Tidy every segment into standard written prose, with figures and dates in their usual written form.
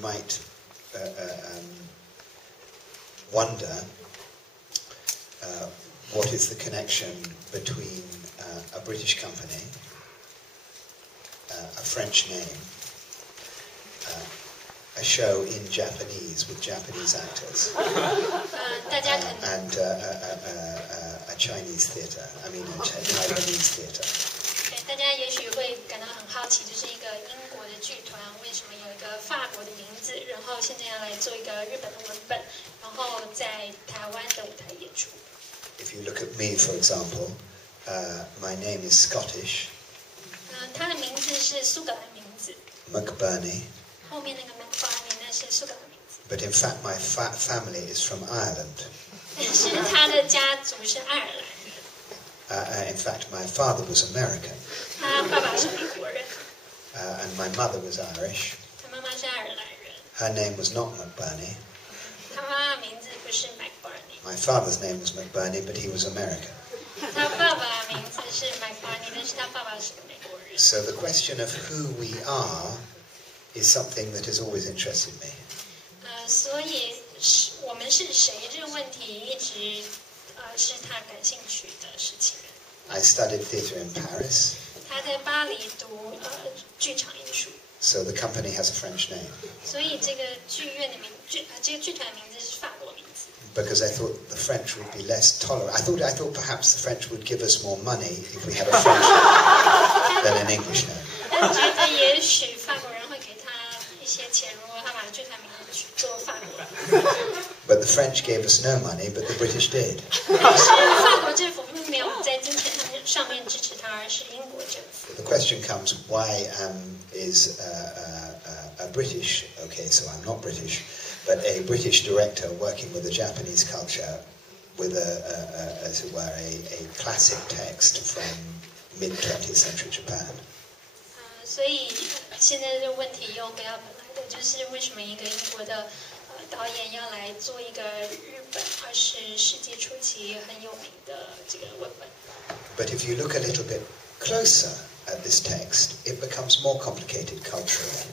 might wonder what is the connection between a British company, a French name, a show in Japanese with Japanese actors, and a Chinese theatre, I mean a Taiwanese theatre. 大家也许会感到很好奇，就是一个英国的剧团为什么有一个法国的名字，然后现在要来做一个日本的文本，然后在台湾的舞台演出。If you look at me, for example, my name is Scottish. 他的名字是苏格兰名字。McBurney. 后面那个 McBurney 那是苏格兰名字。But in fact, my family is from Ireland. 但是他的家族是爱尔兰人。In fact, my father was American. 他爸爸是美国人。And my mother was Irish. 他妈妈是爱尔兰人。Her name was not McBurney. 他妈妈名字不是 McBurney. My father's name was McBurney, but he was American. 他爸爸名字是 McBurney, 但是他爸爸是个美国人。So the question of who we are is something that has always interested me. 所以我们是谁这个问题一直是他感兴趣的事情。I studied theatre in Paris. 他在巴黎读剧场艺术。So the company has a French name. 所以这个剧院的这个剧团的名字是法国名字。Because I thought the French would be less tolerant. I thought perhaps the French would give us more money if we had a French name than an English name. 但觉得也许法国人会给他一些钱，如果他把剧团名字取作法国人。But the French gave us no money, but the British did. 但是法国政府并没有在金钱上面支持他，而是英国政府。The question comes: why is a British? Okay, so I'm not British, but a British director working with the Japanese culture, with as it were, a classic text from mid-20th century Japan. 所以现在这个问题又回到本来的，就是为什么一个英国的导演要来做一个日本20世纪初期很有名的这个文本。But if you look a little bit closer at this text, it becomes more complicated culturally.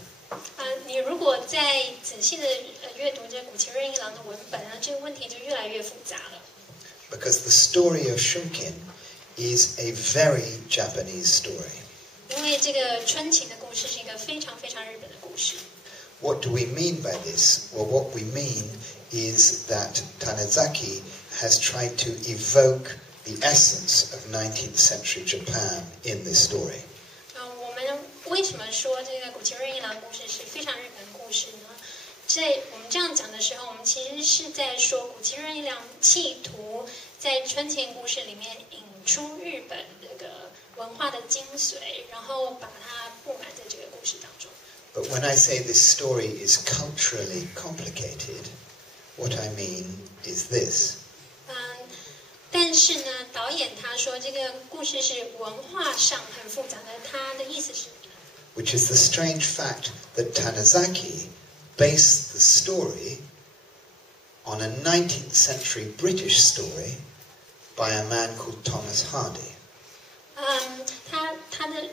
你如果再仔细的阅读这谷崎润一郎的文本，这个问题就越来越复杂了。Because the story of Shun-Kin is a very Japanese story. 因为这个春琴的故事是一个非常非常日本的故事。What do we mean by this? Well, what we mean is that Tanizaki has tried to evoke the essence of 19th century Japan in this story. 我们为什么说这个谷崎润一郎故事是非常日本故事呢？我们这样讲的时候，我们其实是在说谷崎润一郎企图在春琴故事里面引出日本这个文化的精髓，然后把它布满在这个故事当中。But when I say this story is culturally complicated, what I mean is this. 但是呢，导演他说这个故事是文化上很复杂的，他的意思是 Which is the strange fact that Tanizaki based the story on a 19th century British story by a man called Thomas Hardy.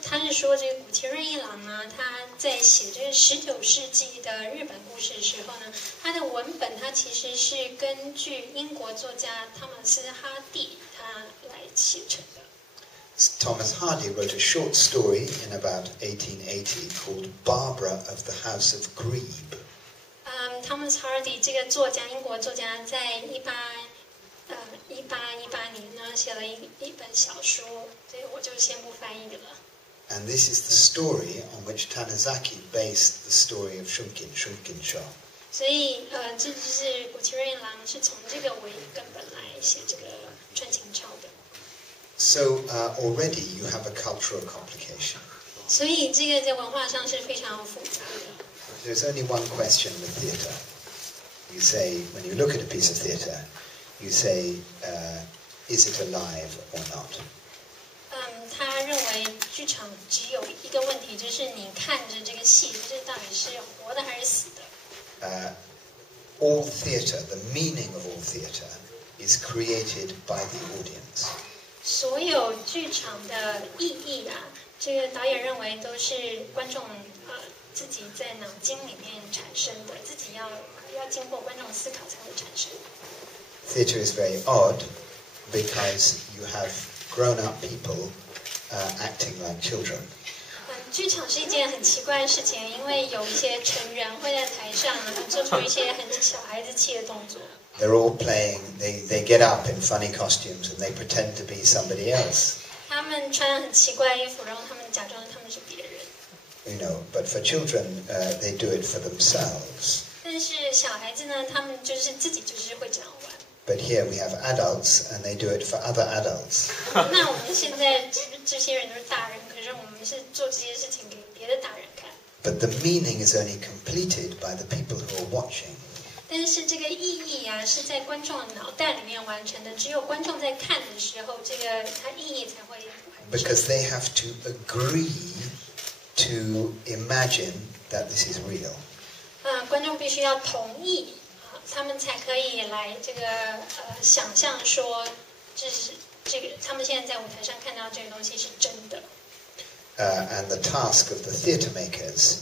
他是说这个谷崎润一郎呢，他在写这个19世纪的日本故事的时候呢，他的文本他其实是根据英国作家汤马斯哈蒂他来写成的。Thomas Hardy wrote a short story in about 1880 called Barbara of the House of Grebe. Thomas Hardy 这个作家，英国作家，在1818年呢写了一本小书，这个我就先不翻译了。And this is the story on which Tanizaki based the story of Shun-Kin Show. 所以这就是谷崎润一郎是从这个为根本来写这个春琴抄的。So already you have a cultural complication. 所以这个在文化上是非常复杂的。There's only one question with theatre. You say, when you look at a piece of theatre, you say, is it alive or not? 他认为剧场只有一个问题，就是你看着这个戏，这到底是活的还是死的？ All theatre, the meaning of all theatre, is created by the audience. 所有剧场的意义啊，这个导演认为都是观众自己在脑筋里面产生的，自己要经过观众思考才会产生。Theatre is very odd because you have grown-up people acting like children. 剧场是一件很奇怪的事情，因为有一些成人会在台上，然后做出一些很小孩子气的动作。They're all playing. They get up in funny costumes and they pretend to be somebody else. 他们穿很奇怪的衣服，然后他们假装他们是别人。You know, but for children, they do it for themselves. 但是小孩子呢，他们就是自己就是会这样玩。But here we have adults, and they do it for other adults. 那我们现在这些人都是大人，可是我们是做这些事情给别的大人看。But the meaning is only completed by the people who are watching. 但是这个意义啊，是在观众的脑袋里面完成的。只有观众在看的时候，这个它意义才会完成。Because they have to agree to imagine that this is real. 观众必须要同意他们才可以来这个想象说，这个他们现在在舞台上看到这个东西是真的。And the task of the theatre makers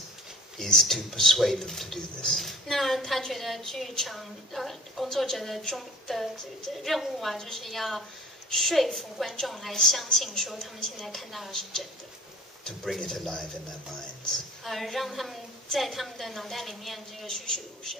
is to persuade them to do this. 那他觉得剧场工作者的任务啊，就是要说服观众来相信说他们现在看到的是真的。To bring it alive in their minds. 让他们在他们的脑袋里面这个栩栩如生。